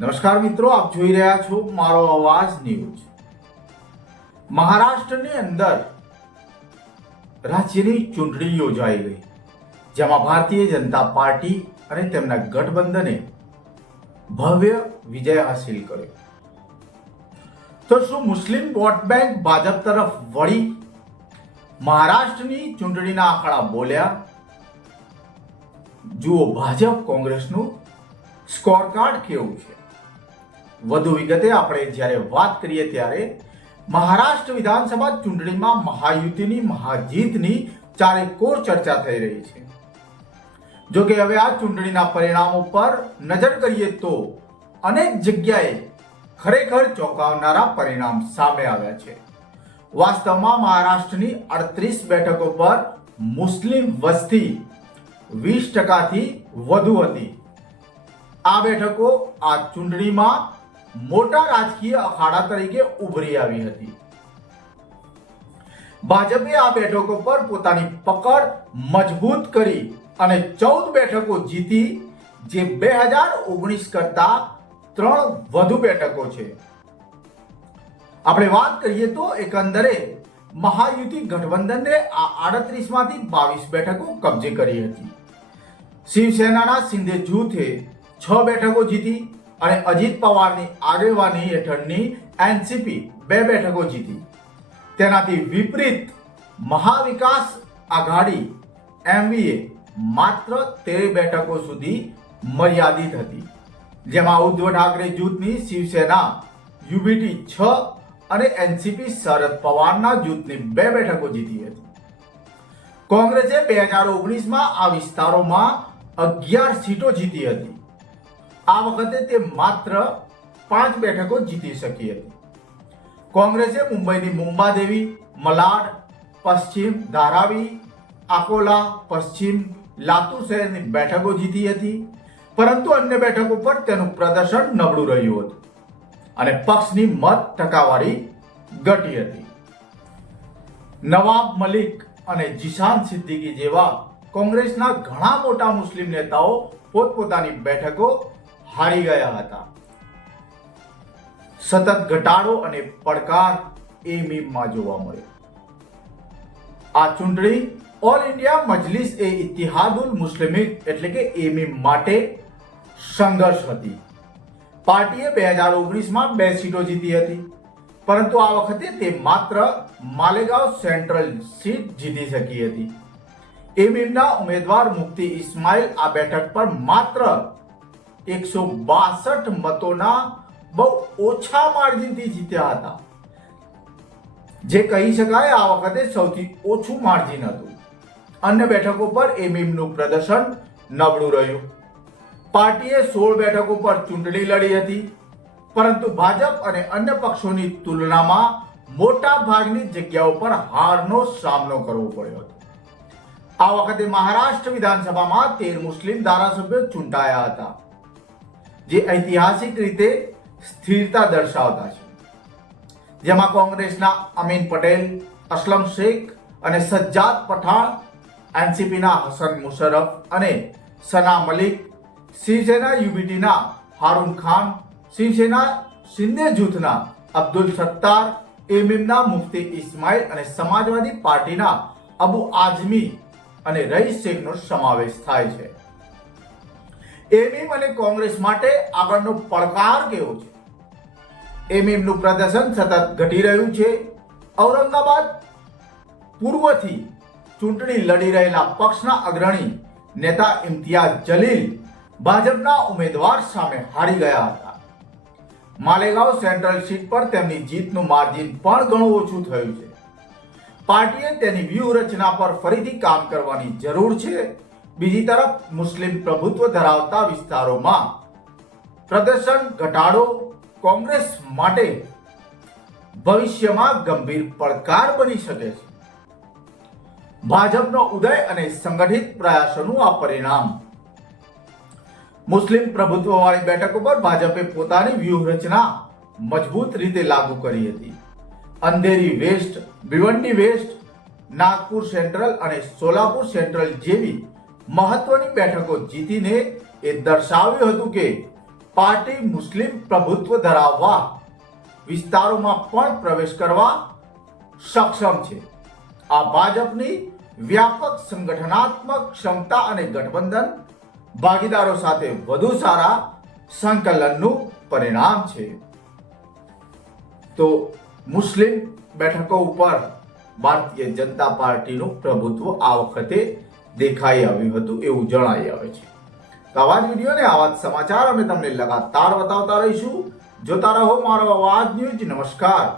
નમસ્કાર મિત્રો, આપ જોઈ રહ્યા છો મારો અવાજ ન્યૂઝ. મહારાષ્ટ્રની અંદર રાજ્યની ચૂંટણી યોજાઈ ગઈ, જેમાં ભારતીય જનતા પાર્ટી અને તેમના ગઠબંધને ભવ્ય વિજય હાસિલ કર્યો. તો શું મુસ્લિમ વોટ બેંક ભાજપ તરફ વળી મહારાષ્ટ્રની ચૂંટણીના આંકડા બોલ્યા? જુઓ ભાજપ કોંગ્રેસનું સ્કોર કાર્ડ કેવું છે? વધુ વિગતે આપણે જ્યારે વાત કરીએ ત્યારે મહારાષ્ટ્ર વિધાનસભા ચૂંટણીમાં મહાયુતિની, મહાજીતની ચારેકોર ચર્ચા થઈ રહી છે. જો કે હવે આ ચૂંટણીના પરિણામો પર નજર કરીએ તો અનેક જગ્યાએ ખરેખર ચોંકાવનારા પરિણામ સામે આવ્યા છે. વાસ્તવમાં મહારાષ્ટ્રની અડત્રીસ બેઠકો પર મુસ્લિમ વસ્તી વીસ ટકાથી વધુ હતી. આ બેઠકો આ ચૂંટણીમાં મોટા રાજકીય અખાડા તરીકે ઉભરી આવી હતી. ભાજપે આ બેઠકો પર પોતાની પકડ મજબૂત કરી અને ચૌદ બેઠકો જીતી, જે બે હજાર ઓગણીસ કરતા ત્રણ વધુ બેઠકો છે. આપણે વાત કરીએ તો એકંદરે મહાયુતિ ગઠબંધનને આ આડત્રીસમાંથી બાવીસ બેઠકો કબજે કરી હતી. શિવસેનાના સિંધે જૂથે છ બેઠકો જીતી અને અજીત પવારની આગેવાની હેઠળની એનસીપી બે બેઠકો જીતી. તેનાથી વિપરીત મહાવિકાસ આઘાડી એમવીએ માત્ર તેર બેઠકો સુધી મર્યાદિત હતી. જેમાં ઉદ્ધવ ઠાકરે જૂથની શિવસેના, યુબીટી છ અને એનસીપી શરદ પવારના જૂથની બે બેઠકો જીતી હતી. કોંગ્રેસે બે હજાર ઓગણીસમાં આ વિસ્તારોમાં અગિયાર સીટો જીતી હતી. આ વખતે તે માત્ર પાંચ બેઠકો જીતી શકી હતી. કોંગ્રેસે મુંબઈની મુંબાદેવી, મલાડ, પશ્ચિમ ધારાવી આકોલા પશ્ચિમ લાતુર શહેરની બેઠકો જીતી હતી, પરંતુ અન્ય બેઠકો પર તેનું પ્રદર્શન નબળું રહ્યું હતું અને પક્ષની મત ટકાવારી ઘટી હતી. નવાબ મલિક અને જીશાન સિદ્દીકી જેવા કોંગ્રેસના ઘણા મોટા મુસ્લિમ નેતાઓ પોતપોતાની બેઠકો હારી ગયા હતા. સતત ઘટાડો અને પડકાર એ મીમમાં જોવા મળ્યો. આ ચૂંટણી ઓલ ઇન્ડિયા મજલિસ એ ઇતિહાદુલ મુસ્લિમીન એટલે કે એમીમ માટે સંઘર્ષ હતી. પાર્ટીએ બે હજાર ઓગણીસમાં બે સીટો જીતી હતી. પરંતુ આ વખતે તે માત્ર માલેગાંવ સેન્ટ્રલ સીટ જીતી શકી હતી. એમીમના ઉમેદવાર મુફ્તી ઇસ્માઇલ આ બેઠક પર માત્ર એકસો બાસઠ મતોના બહુ ઓછા માર્જિનથી જીત્યા હતા. જે કહી શકાય આ વખતે સૌથી ઓછું માર્જિન હતું. અન્ય બેઠકો પર એમએમનું પ્રદર્શન નબળું રહ્યું. પાર્ટીએ સોળ બેઠકો પર ચૂંટણી લડી હતી, પરંતુ ભાજપ અને અન્ય પક્ષોની તુલનામાં મોટા ભાગની જગ્યાઓ પર હારનો સામનો કરવો પડ્યો હતો. આ વખતે મહારાષ્ટ્ર વિધાનસભામાં તેર મુસ્લિમ ધારાસભ્યો ચૂંટાયા હતા. જે ઐતિહાસિક રીતે સ્થિરતા દર્શાવતા છે. જેમાં કોંગ્રેસના અમીન પટેલ, અસલમ શેખ અને સજ્જાદ પઠાણ, એનસીપીના હસન મુશરફ અને સના મલિક, શિવસેના યુબીટીના હારૂન ખાન, શિવસેના શિંદે જૂથના અબ્દુલ સત્તાર એમએમના મુફ્તી ઇસ્માઇલ અને સમાજવાદી પાર્ટીના અબુ આઝમી અને રઈસ શેખનો સમાવેશ થાય છે. એમએમ અને કોંગ્રેસ માટે આગળનો પડકાર કેવો છે? એમએમનું પ્રદર્શન સતત ઘટી રહ્યું છે. ઔરંગાબાદ પૂર્વથી ચૂંટણી લડી રહેલા પક્ષના અગ્રણી નેતા ઇમ્તિયાઝ જલીલ ભાજપના ઉમેદવાર સામે હારી ગયા હતા. માલેગાંવ સેન્ટ્રલ સીટ પર તેમની જીતનું માર્જિન પણ ઘણું ઓછું થયું છે. પાર્ટીએ તેની વ્યૂહરચના પર ફરીથી કામ કરવાની જરૂર છે. બીજી તરફ મુસ્લિમ પ્રભુત્વ ધરાવતા વિસ્તારોમાં પ્રદર્શન ઘટાડો કોંગ્રેસ માટે ભવિષ્યમાં ગંભીર પડકાર બની શકે છે. ભાજપનો ઉદય અને સંગઠિત પ્રયાસોનું આ પરિણામ. મુસ્લિમ પ્રભુત્વવાળી બેઠકો પર ભાજપે પોતાની વ્યૂહરચના મજબૂત રીતે લાગુ કરી હતી. Andheri west, Bhiwandi west, Nagpur central અને સોલાપુર સેન્ટ્રલ જેવી મહત્વની બેઠકો જીતીને એ દર્શાવ્યું હતું કે પાર્ટી મુસ્લિમ પ્રભુત્વ ધરાવવા વિસ્તારોમાં પણ પ્રવેશ કરવા સક્ષમ છે. આ ભાજપની વ્યાપક સંગઠનાત્મક ક્ષમતા અને ગઠબંધન ભાગીદારો સાથે વધુ સારા સંકલનનું પરિણામ છે. તો મુસ્લિમ બેઠકો ઉપર ભારતીય જનતા પાર્ટીનું પ્રભુત્વ આ વખતે દેખાઈ આવ્યું હતું એવું જણાઈ આવે છે. તો આવા જ વીડિયો ને આવા જ સમાચાર અમે તમને લગાતાર બતાવતા રહીશું. જોતા રહો મારો અવાજ ન્યૂઝ. નમસ્કાર.